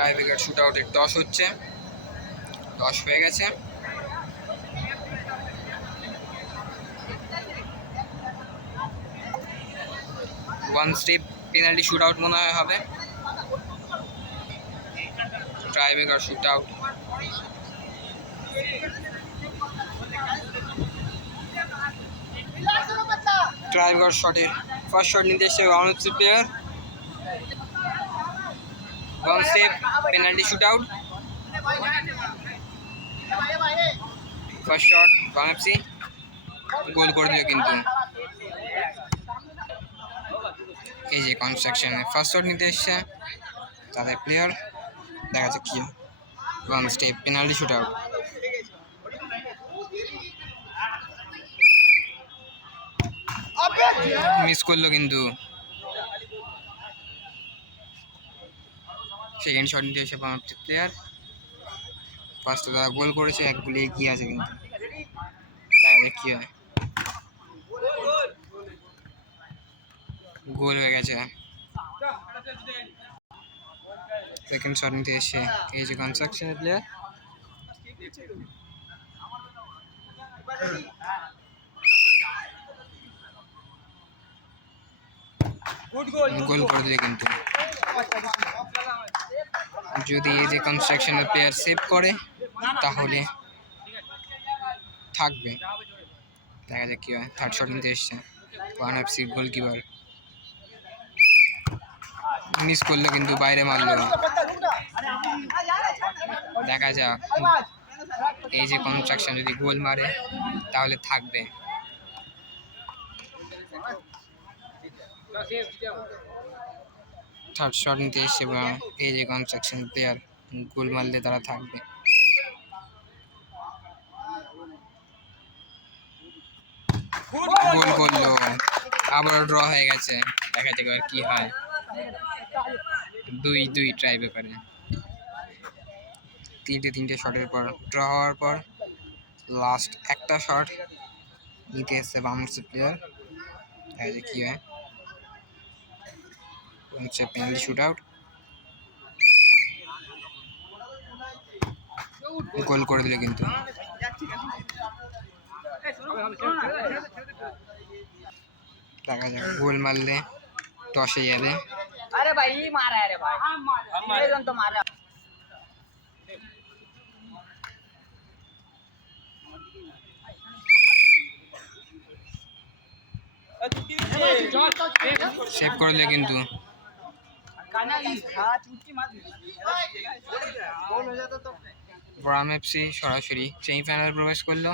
Tiebreaker shoot আউটের toss হচ্ছে, toss হয়ে গেছে। One step penalty shoot out মনে হয় হবে। Tiebreaker shoot out. ট্রাইব্রেকার শটের ফার্স্ট শট নিতে এসছে বাংলাদেশের player. One step penalty shoot out. First shot Bangladeshi, goal করে দিল কিন্তু। এই যে কনস্ট্রাকশনে ফার্স্ট শট নিতে এসছে তাদের প্লেয়ার, দেখা যাচ্ছে কি one step penalty shoot out. Miss করলো কিন্তু। সেকেন্ড শট নিতে এসে বাংলাদেশের প্লেয়ার, ফার্স্টে তারা গোল করেছে, এক গোলে এগিয়ে আছে কিন্তু। দেখা যাক কি হয়। গোল হয়ে গেছে। সেকেন্ড শট নিতে এসে এই যে কনস্ট্রাকশনের প্লেয়ার, গোল করে দিলে কিন্তু। যদি এই যে কনস্ট্রাকশনের প্লেয়ার সেভ করে তাহলে থাকবে, দেখা যাক কি হয়। থার্ড শট নিতে এসছে ওয়ান এফসি গোলকিপার, মিস করলো কিন্তু, বাইরে মারলো। দেখা যাক এই যে কনস্ট্রাকশন যদি গোল মারে তাহলে থাকবে। থার্ড শট নিতে এসছে এই যে কনস্ট্রাকশন প্লেয়ার, গোল মারলে তারা থাকবে। গোল করলো, আবারও ড্র হয়ে গেছে, দেখা যাক আর কি হয়। 2-2 ট্রাইব্রেকারে। তিনটে শটের পর ড্র হওয়ার পর লাস্ট একটা শট নিতে এসছে বাংলাদেশের প্লেয়ার, দেখা যাক কি হয়। পেনাল্টি শুট আউট, গোল করে দিল কিন্তু। দেখা যাক গোল মারলে টসে যাবে। अरे भाई मारा है, अरे भाई मेरे जन तो मारा। সেভ করে দিল কিন্তু। ব্রাম এফসি সরাসরি সেমিফাইনালে প্রবেশ করলো।